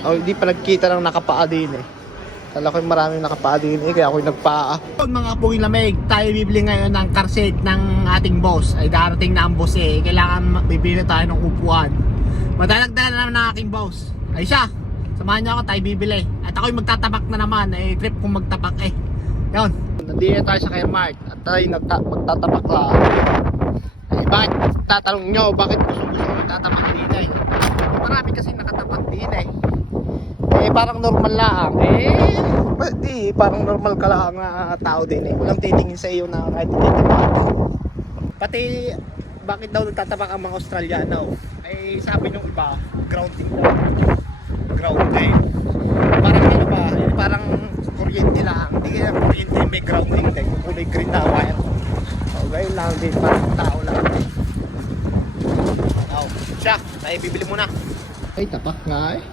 Oh, hindi pa nagkita ng nakapaa din eh. Kala ko yung maraming nakapaa din eh, kaya ako'y nagpaa. Mga puging lamig, tayo bibili ngayon ng car seat ng ating boss. Ay darating na ang boss eh, kailangan bibili tayo ng upuan. Madalagdagan na naman ng aking boss. Ay siya, samahan niyo ako, tayo bibili. At ako'y magtatapak na naman, eh trip kong magtapak eh. Yun, nandito tayo sa Kmart at tayo magtatapak lang. Eh bakit tatanong nyo, bakit gusto magtatapak din eh? Marami kasi nakatapak din eh. Eh parang normal lang pwede, parang normal ka lang na tao din eh. Walang titingin sa iyo na kahit tinitipak. Pati bakit daw nagtatapak ang mga Australiano? Eh sabi nung iba, grounding daw. Grounding. Parang ano ba, parang kuryente lang. Hindi kaya kuryente, may grounding din. Kulay green na wire. So gayon lang din, parang tao lang. Oh, siya, tayo bibili muna. Ay tapak nga eh.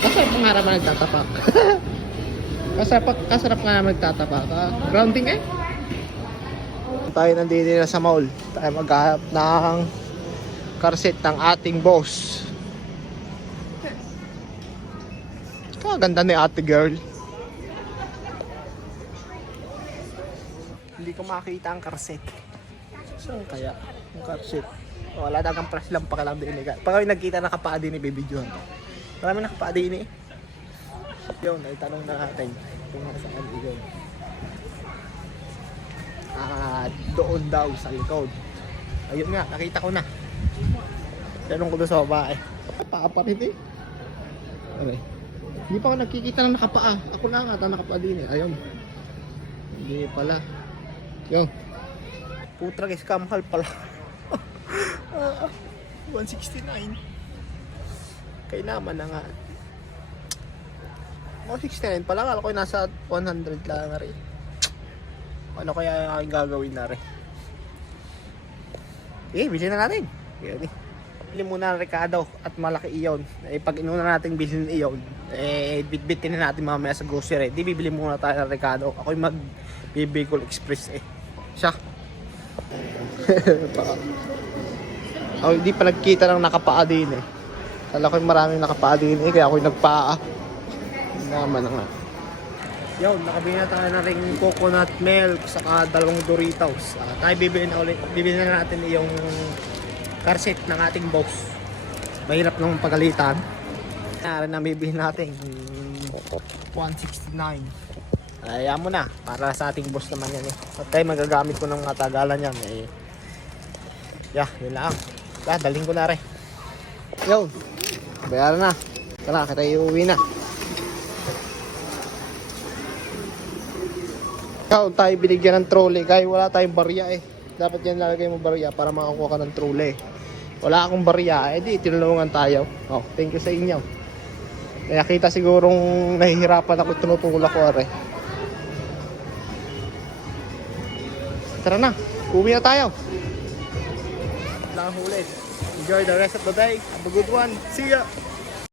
Kasarap nga naman nagtatapak. kasarap nga naman nagtatapak. Grounding eh. Tayo nandito na sa mall. Tayo maghanap ng car seat ng ating boss. Ganda ni ate girl. Hindi ko makita ang car seat. Saan kaya ang car seat? Wala dagang price lang pa lang din eh. Pag kami nagkita nakapaa din eh, bibidyohan to. Marami nakapaa din eh. Yun, ay tanong na natin kung saan yun. Doon daw sa likod. Ayun nga, nakita ko na. Tanong ko doon sa babae. Paa pa rin eh. Okay. Hindi pa ako nakikita ng nakapaa. Ako lang ata nakapaa din eh. Ayun. Hindi pala. Yun. Putra guys, kamahal pala. 169. Kaya naman na nga. 169 pala. Kala ko nasa 100 lang na rin. Ano kaya ang gagawin na rin? Bilhin na natin. Bili muna ng Ricardo at malaki iyon. Pag inuna natin bilhin iyon, bitbitin na natin mamaya sa grocery. Di bibili muna tayo ng Ricardo. Ako'y mag-Bicol Express eh. Siya. Oh, hindi pa nagkita ng nakapaa din eh. Kala ko yung maraming nakapaa din eh, kaya ako'y nagpaa. Naman na nga. Yun, nakabili na tayo na ring coconut milk saka 2 Doritos. Tayo bibili na natin yung car seat ng ating boss. Mahirap nung pagalitan. Kaya rin ang bibili natin 169. Ayan mo na, para sa ating boss naman yan eh. At tayo magagamit ko ng matagalan yan eh. Yun lang. Daling ko na rin. Yun, bayaran na. Tara, tayo uwi na. Tayo binigyan ng trolley kaya wala tayong barya eh. Dapat yan lalagay mo barya para makakuha ka ng trolley. Wala akong barya eh, di tinulungan tayo. Oh, thank you sa inyo. Kaya kita sigurong nahihirapan ako, tinutulak ko are. Tara na, uwi na tayo. Lang ulit. Enjoy the rest of the day. Have a good one. See ya.